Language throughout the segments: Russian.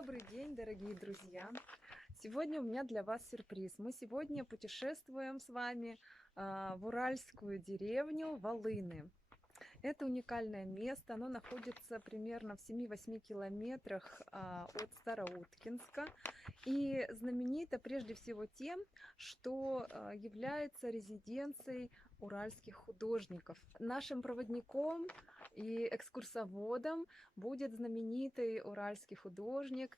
Добрый день, дорогие друзья! Сегодня у меня для вас сюрприз. Мы сегодня путешествуем с вами в уральскую деревню Волыны. Это уникальное место, оно находится примерно в 7-8 километрах от Староуткинска и знаменито прежде всего тем, что является резиденцией уральских художников. Нашим проводником и экскурсоводом будет знаменитый уральский художник,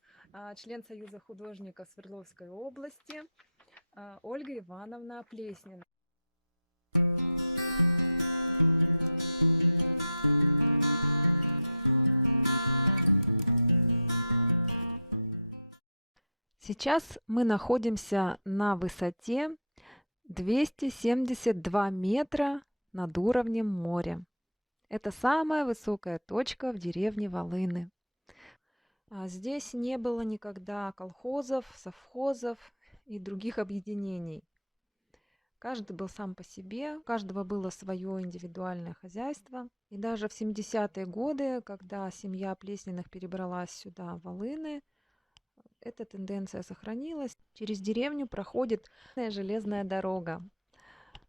член Союза художников Свердловской области Ольга Ивановна Плеснина. Сейчас мы находимся на высоте 272 метра над уровнем моря. Это самая высокая точка в деревне Волыны. Здесь не было никогда колхозов, совхозов и других объединений. Каждый был сам по себе, у каждого было свое индивидуальное хозяйство. И даже в 70-е годы, когда семья Плесниных перебралась сюда, в Волыны, эта тенденция сохранилась. Через деревню проходит железная дорога,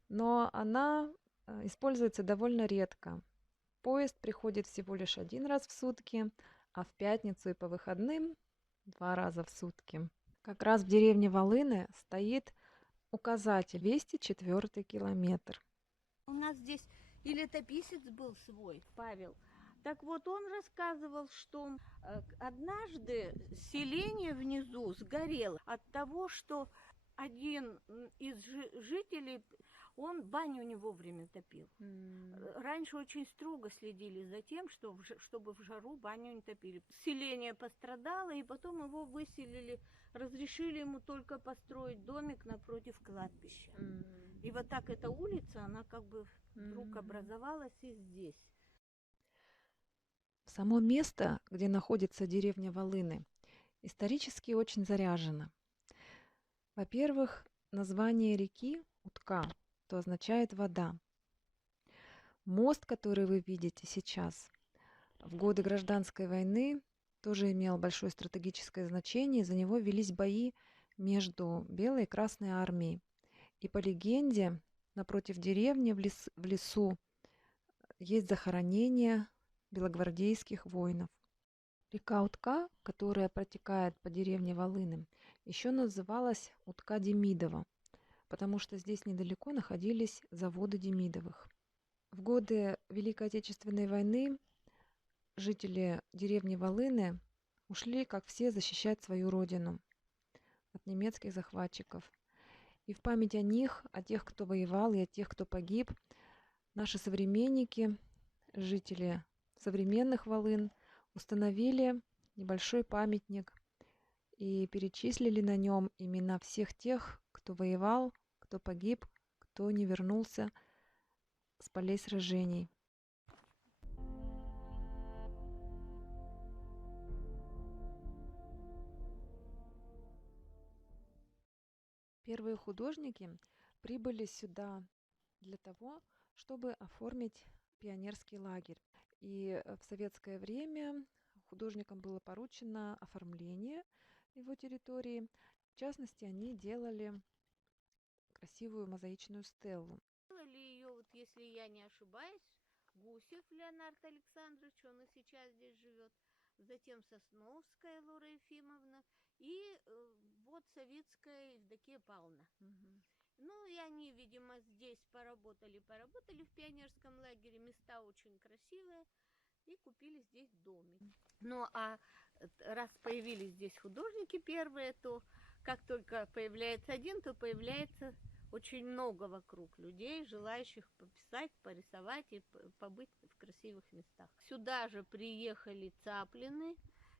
но она используется довольно редко. Поезд приходит всего лишь один раз в сутки, а в пятницу и по выходным 2 раза в сутки. Как раз в деревне Волыны стоит указатель 204 километр. У нас здесь и летописец был свой, Павел. Так вот, он рассказывал, что однажды селение внизу сгорело от того, что один из жителей, он баню не вовремя топил. Раньше очень строго следили за тем, чтобы в жару баню не топили. Селение пострадало, и потом его выселили, разрешили ему только построить домик напротив кладбища. И вот так эта улица, она как бы вдруг образовалась и здесь. Само место, где находится деревня Волыны, исторически очень заряжено. Во-первых, название реки Утка, что означает вода. Мост, который вы видите сейчас, в годы гражданской войны тоже имел большое стратегическое значение. За него велись бои между Белой и Красной армией. И по легенде, напротив деревни в лесу есть захоронение белогвардейских воинов. Река Утка, которая протекает по деревне Волыны, еще называлась Утка Демидова, потому что здесь недалеко находились заводы Демидовых. В годы Великой Отечественной войны жители деревни Волыны ушли, как все, защищать свою родину от немецких захватчиков. И в память о них, о тех, кто воевал, и о тех, кто погиб, наши современники, жители современных Волын, установили небольшой памятник и перечислили на нем имена всех тех, кто воевал, кто погиб, кто не вернулся с полей сражений. Первые художники прибыли сюда для того, чтобы оформить пионерский лагерь. И в советское время художникам было поручено оформление его территории. В частности, они делали красивую мозаичную стеллу. Делали ее, вот если я не ошибаюсь, Гусев Леонард Александрович, он и сейчас здесь живет. Затем Сосновская Лора Ефимовна и вот Савицкая Евдокия Павловна. Ну, и они, видимо, здесь поработали в пионерском лагере, места очень красивые, и купили здесь домик. Ну, а раз появились здесь художники первые, то как только появляется один, то появляется очень много вокруг людей, желающих пописать, порисовать и побыть в красивых местах. Сюда же приехали Цаплины,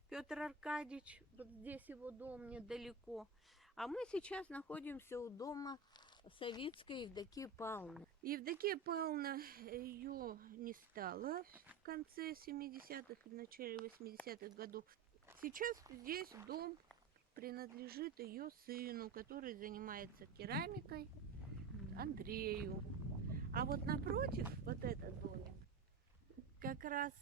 Петр Аркадьевич, вот здесь его дом недалеко. А мы сейчас находимся у дома Савицкой Евдокии Павловны. Евдокия Павловна, ее не стало в конце 70-х и начале 80-х годов. Сейчас здесь дом принадлежит ее сыну, который занимается керамикой, Андрею. А вот напротив, вот этот дом, как раз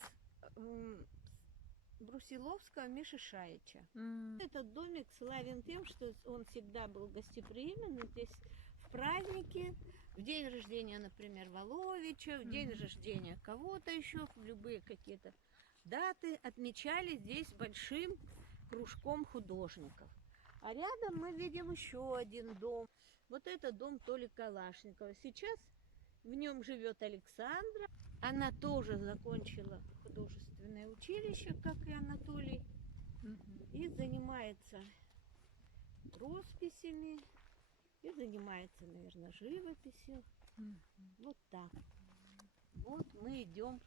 Брусиловского Миши Шаича. М. Этот домик славен тем, что он всегда был гостеприимен. Здесь в праздники, в день рождения, например, Воловича, в день рождения кого-то еще, в любые какие-то даты отмечали здесь большим кружком художников. А рядом мы видим еще один дом. Вот это дом Толи Калашникова. Сейчас в нем живет Александра. Она тоже закончила художественное училище, как и Анатолий, и занимается росписями, и занимается, наверное, живописью. Вот так. Вот мы идем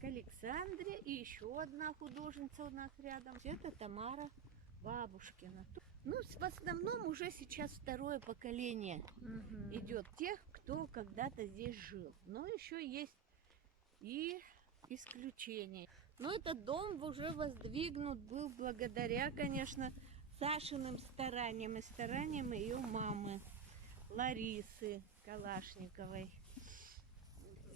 к Александре, и еще одна художница у нас рядом. Это Тамара Бабушкина. Ну, в основном уже сейчас второе поколение идет тех, кто когда-то здесь жил. Но еще есть и исключения. Но этот дом уже воздвигнут был благодаря, конечно, Сашиным стараниям и стараниям ее мамы Ларисы Калашниковой.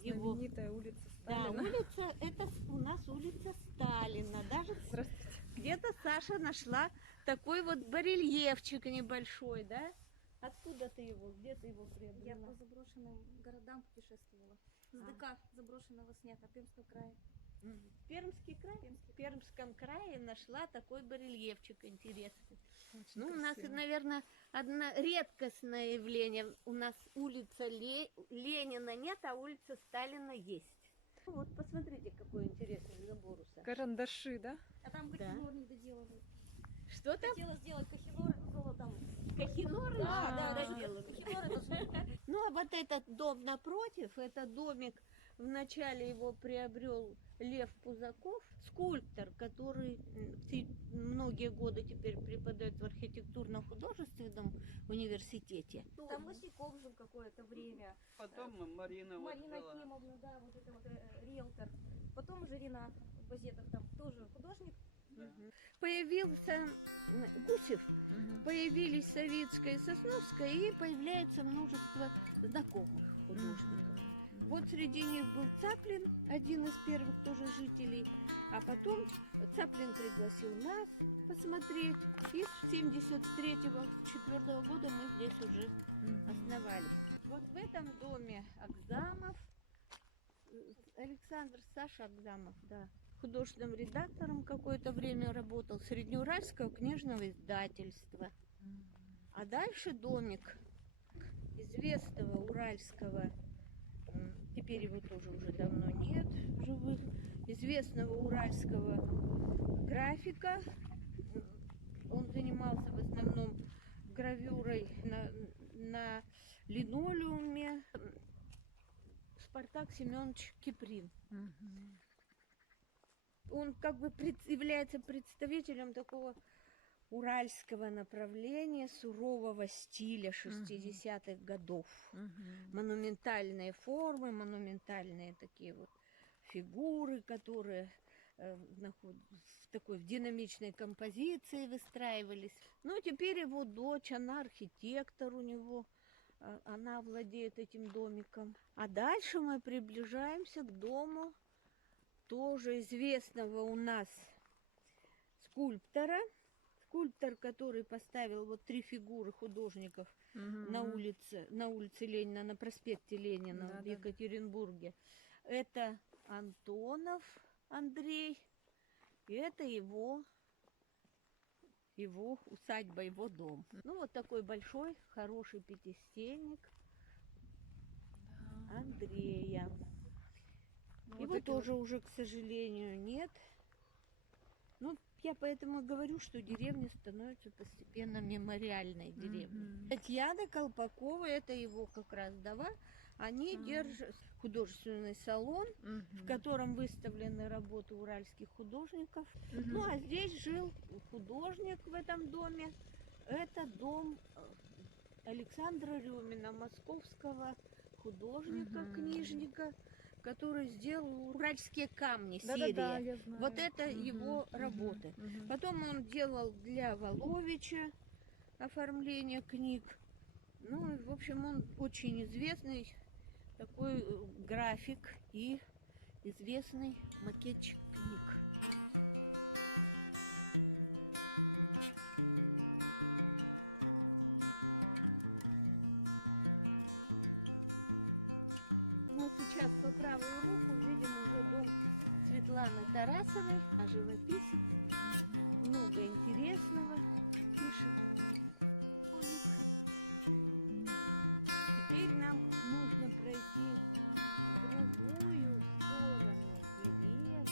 Его... Знаменитая улица Да, Сталина. улица, это у нас улица Сталина. Даже Здравствуйте. где-то Саша нашла такой вот барельефчик небольшой, да? Откуда ты его? Где ты его Я приобрела? по заброшенным городам путешествовала. С ДК заброшенного снято, Пермского края. Пермский край? В Пермском крае нашла такой барельефчик интересный. Очень Ну, у нас, красиво. наверное, одно редкостное явление. У нас улица Ленина нет, а улица Сталина есть. Вот посмотрите, какой интересный забор у Саши. Карандаши, да? А там Да. кахинор не доделывают. Что там? Хотела сделать кахинор золотом. Кахиноры? Да, доделали. кахинор это же Ну, а вот этот дом напротив, это домик, вначале его приобрел Лев Пузаков, скульптор, который многие годы теперь преподает в архитектурно-художественном университете. там Лосяков жил какое-то время. Потом Марина, вот Марина была. Кимовна, да, вот это вот риэлтор. Потом уже Ренат в газетах там тоже художник. Появился Гусев, появились Савицкая и Сосновская, и появляется множество знакомых художников. Вот среди них был Цаплин, один из первых тоже жителей, а потом Цаплин пригласил нас посмотреть, и с 73-4 года мы здесь уже основались. Вот в этом доме Акзамов, Александр Саша Акзамов, да, художественным редактором какое-то время работал Среднеуральского книжного издательства. А дальше домик известного уральского, теперь его тоже уже давно нет в живых, известного уральского графика. Он занимался в основном гравюрой на линолеуме. Спартак Семенович Киприн. Он как бы является представителем такого уральского направления, сурового стиля 60-х годов. Монументальные формы, монументальные такие вот фигуры, которые в динамичной композиции выстраивались. Ну, теперь его дочь, она архитектор у него, она владеет этим домиком. А дальше мы приближаемся к дому тоже известного у нас скульптора. Скульптор, который поставил вот 3 фигуры художников на улице Ленина, на проспекте Ленина в Екатеринбурге. Это Антонов Андрей, и это его усадьба, его дом. Ну, вот такой большой, хороший пятистенник Андрея. Его тоже уже, к сожалению, нет. Ну, я поэтому говорю, что деревня становится постепенно мемориальной деревней. Татьяна Колпакова, это его как раз вдова, они держат художественный салон, в котором выставлены работы уральских художников. Ну, а здесь жил художник в этом доме. Это дом Александра Рюмина, московского художника, книжника, который сделал уральские камни, серия. Я знаю. Вот это его работы. Потом он делал для Воловича оформление книг. Ну, в общем, он очень известный такой график и известный макетчик книг. сейчас по правую руку видим уже дом Светланы Тарасовой, а живописец. Много интересного пишет. Теперь нам нужно пройти в другую сторону деревни.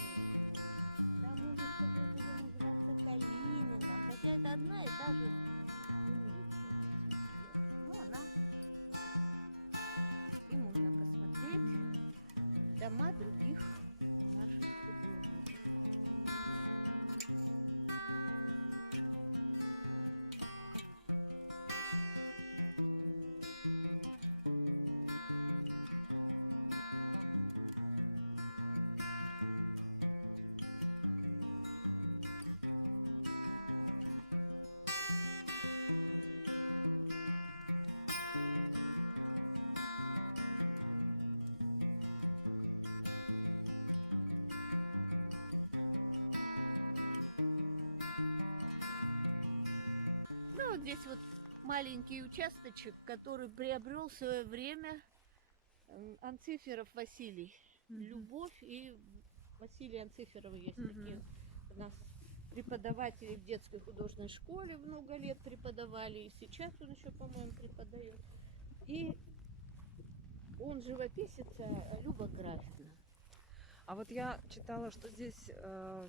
Там улица будет уже называться Калинина, хотя это одна и та же улица. Ну, она. И можно посмотреть дома других наших художников. Ну, вот здесь вот маленький участочек, который приобрел в свое время Анциферов Василий. Любовь и Василий Анциферов есть такие у нас преподаватели в детской художественной школе много лет преподавали, и сейчас он еще, по-моему, преподает. И он живописец, а Люба Графина. А вот я читала, что здесь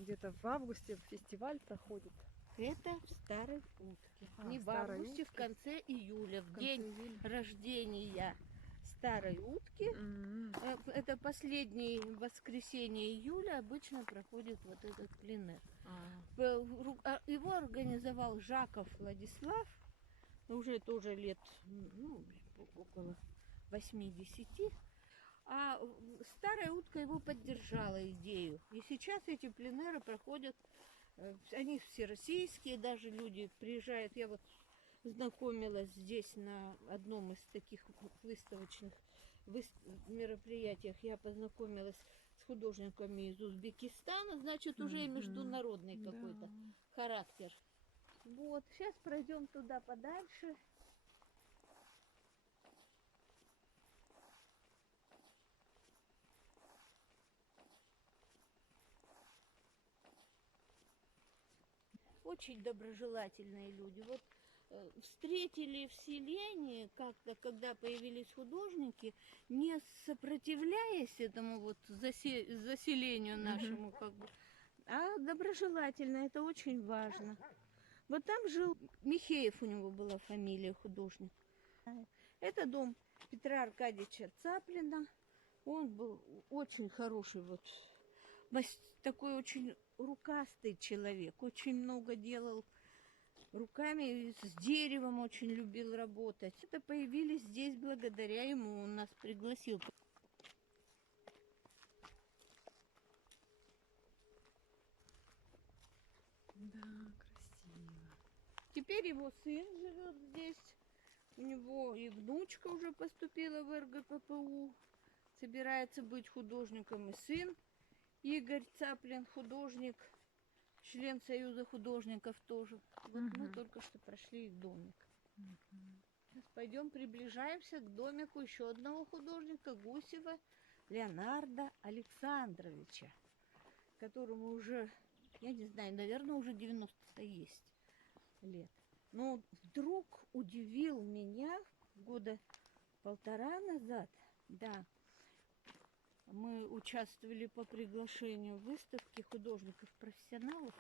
где-то в августе фестиваль проходит. Это в Старой Утке. Не в Старой августе, в Утке. конце июля, в В конце день июля. рождения Старой Утки. Это последнее воскресенье июля обычно проходит вот этот пленэр. Его организовал Жаков Владислав, уже тоже лет около 80. А Старая Утка его поддержала идею. И сейчас эти пленэры проходят, они всероссийские, даже люди приезжают. Я вот знакомилась здесь на одном из таких выставочных мероприятиях. Я познакомилась с художниками из Узбекистана, значит, уже и международный какой-то характер. Вот, сейчас пройдем туда подальше. Очень доброжелательные люди. Вот встретили в селении как-то, когда появились художники, не сопротивляясь этому вот заселению нашему, как бы, а доброжелательно. Это очень важно. Вот там жил Михеев, у него была фамилия, художник. Это дом Петра Аркадьевича Цаплина. Он был очень хороший, вот такой очень рукастый человек, очень много делал руками, с деревом очень любил работать. Это появились здесь благодаря ему, он нас пригласил. Да, красиво. Теперь его сын живет здесь, у него и внучка уже поступила в РГППУ, собирается быть художником, и сын Игорь Цаплин, художник, член Союза художников тоже. Вот мы только что прошли их домик. Сейчас пойдем приближаемся к домику еще одного художника, Гусева Леонарда Александровича, которому уже, я не знаю, наверное, уже 90 есть лет. Но вдруг удивил меня года 1,5 назад, да, мы участвовали по приглашению в выставке художников-профессионалов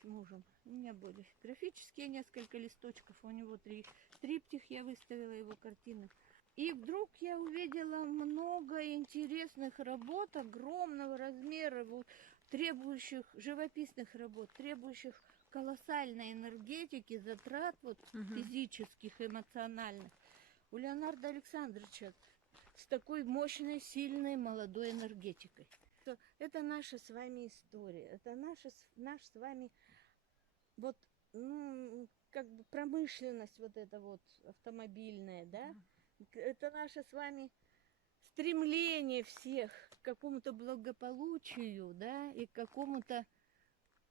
с мужем. У меня были графические несколько листочков, у него 3 триптих, я выставила его картины. И вдруг я увидела много интересных работ огромного размера, вот, требующих живописных работ, требующих колоссальной энергетики, затрат вот, физических, эмоциональных. У Леонарда Александровича с такой мощной, сильной, молодой энергетикой. Это наша с вами история, это наш с вами вот, как бы промышленность вот эта вот автомобильная, да? Это наше с вами стремление всех к какому-то благополучию, да, и к какому-то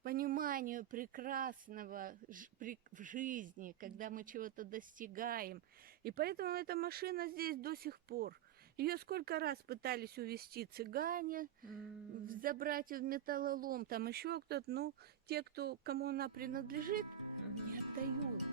пониманию прекрасного в жизни, когда мы чего-то достигаем. И поэтому эта машина здесь до сих пор. Ее сколько раз пытались увезти цыгане, забрать в металлолом, там еще кто-то, ну, те, кому она принадлежит, не отдают.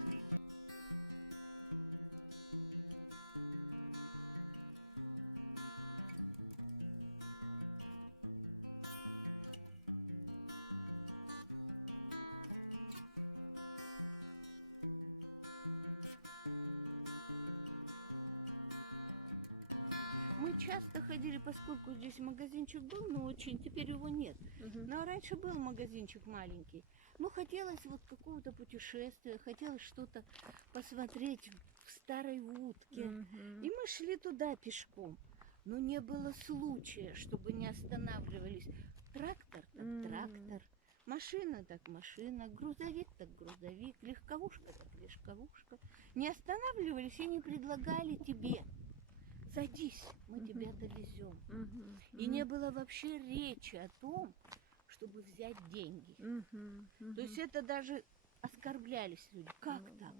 Мы часто ходили, поскольку здесь магазинчик был, но очень, теперь его нет. Но раньше был магазинчик маленький. Ну, хотелось вот какого-то путешествия, хотелось что-то посмотреть в старой утке. И мы шли туда пешком. Но не было случая, чтобы не останавливались. Трактор так трактор, машина так машина, грузовик так грузовик, легковушка так легковушка. Не останавливались и не предлагали тебе: садись, мы тебя довезем. И не было вообще речи о том, чтобы взять деньги. То есть это даже оскорблялись люди. Как так?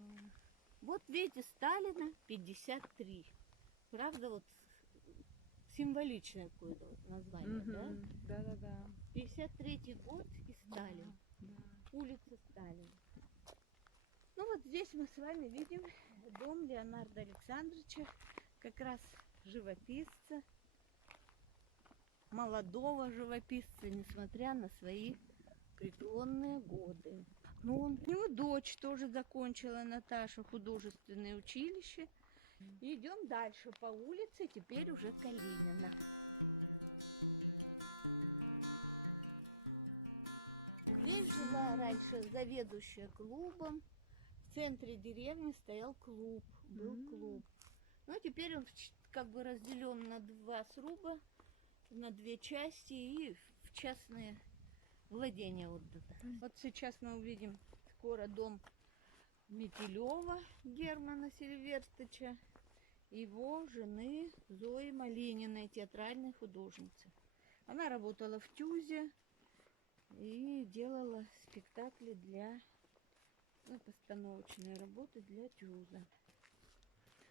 Вот видите, Сталина 53. Правда, вот символичное какое-то вот название, да? Да-да-да. 53-й год и Сталин. Улица Сталина. Ну вот здесь мы с вами видим дом Леонарда Александровича, как раз живописца, молодого живописца, несмотря на свои преклонные годы. Ну, у него дочь тоже закончила, Наташа, художественное училище. Идем дальше по улице, теперь уже Калинина. Здесь жила раньше заведующая клубом. В центре деревни стоял клуб, был клуб. Но теперь он как бы разделен на два сруба, на две части и в частные владения отдано. Вот сейчас мы увидим скоро дом Метелева Германа Сильверстовича, его жены Зои Малининой, театральной художницы. Она работала в ТЮЗе и делала спектакли для, ну, постановочные работы для ТЮЗа.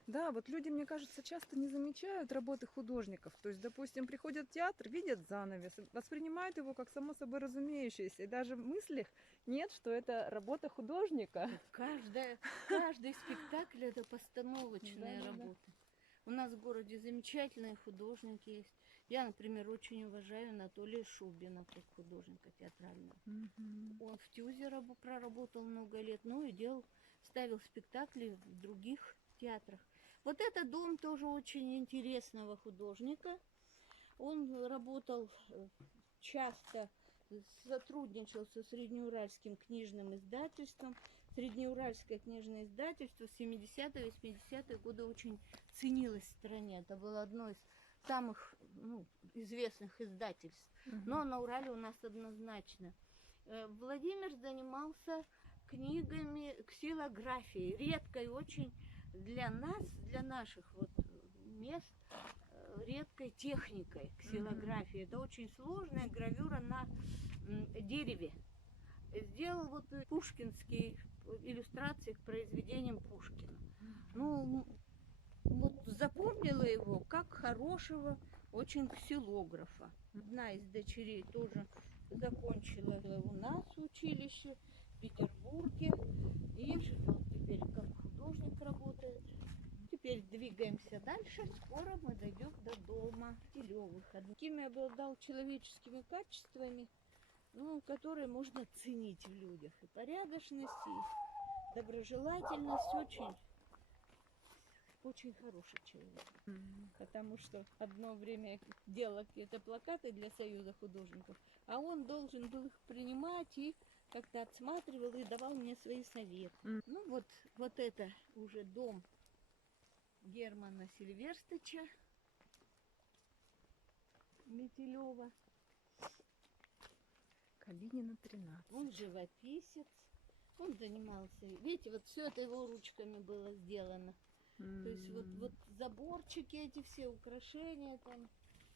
Да, вот люди, мне кажется, часто не замечают работы художников. То есть, допустим, приходят в театр, видят занавес, воспринимают его как само собой разумеющееся. И даже в мыслях нет, что это работа художника. Каждый спектакль — это постановочная работа. У нас в городе замечательные художники есть. Я, например, очень уважаю Анатолия Шубина как художника театрального. Он в ТЮЗе проработал много лет, ну и ставил спектакли в других театрах. Вот это дом тоже очень интересного художника. Он работал часто, сотрудничал со Среднеуральским книжным издательством. Среднеуральское книжное издательство в 70-е, 80-е годы очень ценилось в стране. Это было одно из самых известных издательств. Но на Урале у нас однозначно. Владимир занимался книгами, ксилографией, редкой очень для нас, для наших вот мест, редкой техникой ксилографии. Это очень сложная гравюра на дереве. Сделал вот пушкинские иллюстрации к произведениям Пушкина. Ну, вот запомнила его как хорошего очень ксилографа. Одна из дочерей тоже закончила у нас училище в Петербурге. И вот теперь как художник работает. Теперь двигаемся дальше. Скоро мы дойдем до дома Телевых. Такими обладал человеческими качествами, которые можно ценить в людях. И порядочность, и доброжелательность. Очень хороший человек. Потому что одно время делал какие-то плакаты для Союза художников, а он должен был их принимать и как-то отсматривал и давал мне свои советы. Ну вот это уже дом Германа Сильверстовича Метелева. Калинина, 13. Он живописец. Он занимался, видите, вот все это его ручками было сделано. То есть вот заборчики, эти все украшения там.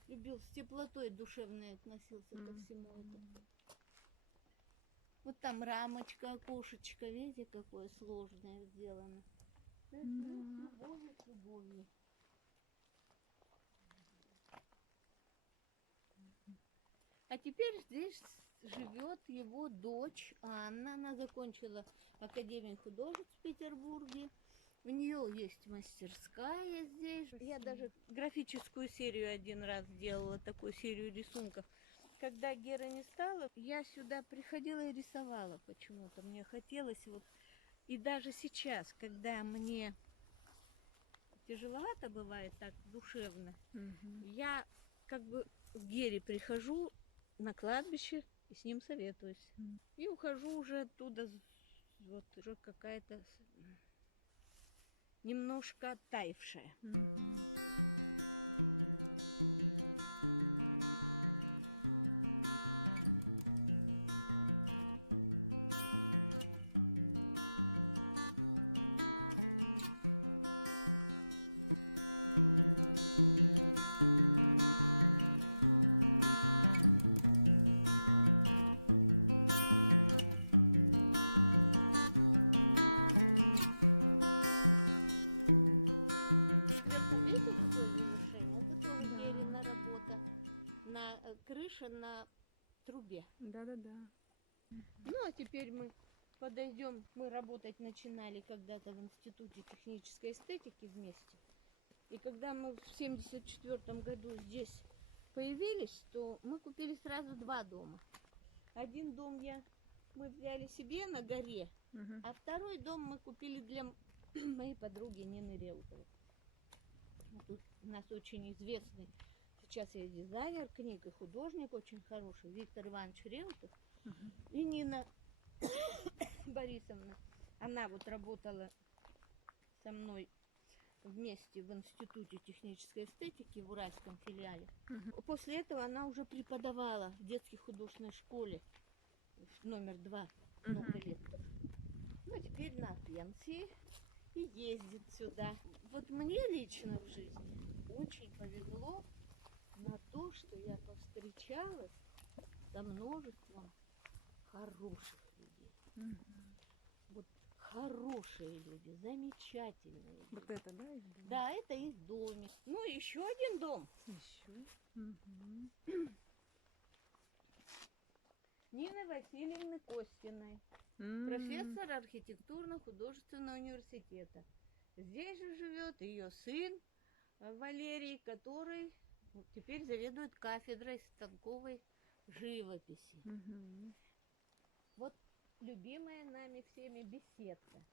Любил, с теплотой душевной относился ко всему этому. Вот там рамочка, окошечко, видите, какое сложное сделано. Любовью, с любовью. А теперь здесь живет его дочь Анна. Она закончила Академию художеств в Петербурге. У нее есть мастерская здесь. Я даже графическую серию один раз делала, такую серию рисунков. Когда Гера не стала, я сюда приходила и рисовала почему-то. Мне хотелось вот. И даже сейчас, когда мне тяжеловато бывает так душевно, я как бы к Гере прихожу на кладбище и с ним советуюсь. И ухожу уже оттуда, вот уже какая-то немножко оттаившая. Сверху видите какое завершение? Это тоже Да. Герина работа. На крыше на трубе. Да-да-да. Ну, а теперь мы подойдем. Мы работать начинали когда-то в Институте технической эстетики вместе. И когда мы в 1974 году здесь появились, то мы купили сразу два дома. Один дом мы взяли себе на горе, а второй дом мы купили для моей подруги Нины Реутовой. Тут у нас очень известный сейчас есть дизайнер книг и художник очень хороший, Виктор Иванович Реутов. И Нина Борисовна, она вот работала со мной вместе в Институте технической эстетики в Уральском филиале. После этого она уже преподавала в детской художественной школе номер 2 много лет. Ну, теперь на пенсии и ездит сюда. Вот мне лично в жизни очень повезло на то, что я повстречалась со множеством хороших людей. Вот хорошие люди, замечательные люди. Вот это, да? их дом? Да, это их домик. Ну, еще один дом. Еще. Нины Васильевны Костиной, профессор архитектурно-художественного университета. Здесь же живет ее сын Валерий, который теперь заведует кафедрой станковой живописи. Вот любимая нами всеми беседка.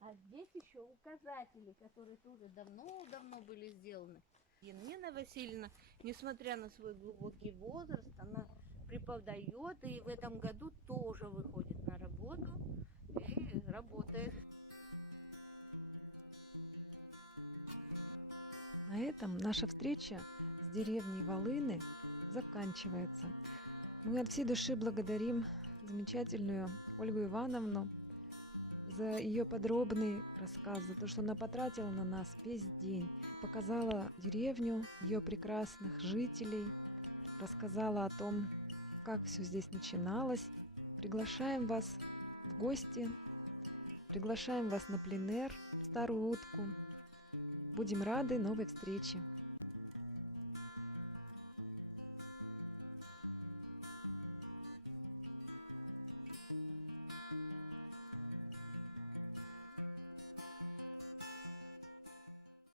А здесь еще указатели, которые тоже давно-давно были сделаны. И Нина Васильевна, несмотря на свой глубокий возраст, она преподает и в этом году тоже выходит на работу и работает. На этом наша встреча с деревней Волыны заканчивается. Мы от всей души благодарим замечательную Ольгу Ивановну за ее подробный рассказ, за то, что она потратила на нас весь день, показала деревню, ее прекрасных жителей, рассказала о том, как все здесь начиналось. Приглашаем вас в гости, приглашаем вас на пленэр, в Старую Утку. Будем рады новой встрече.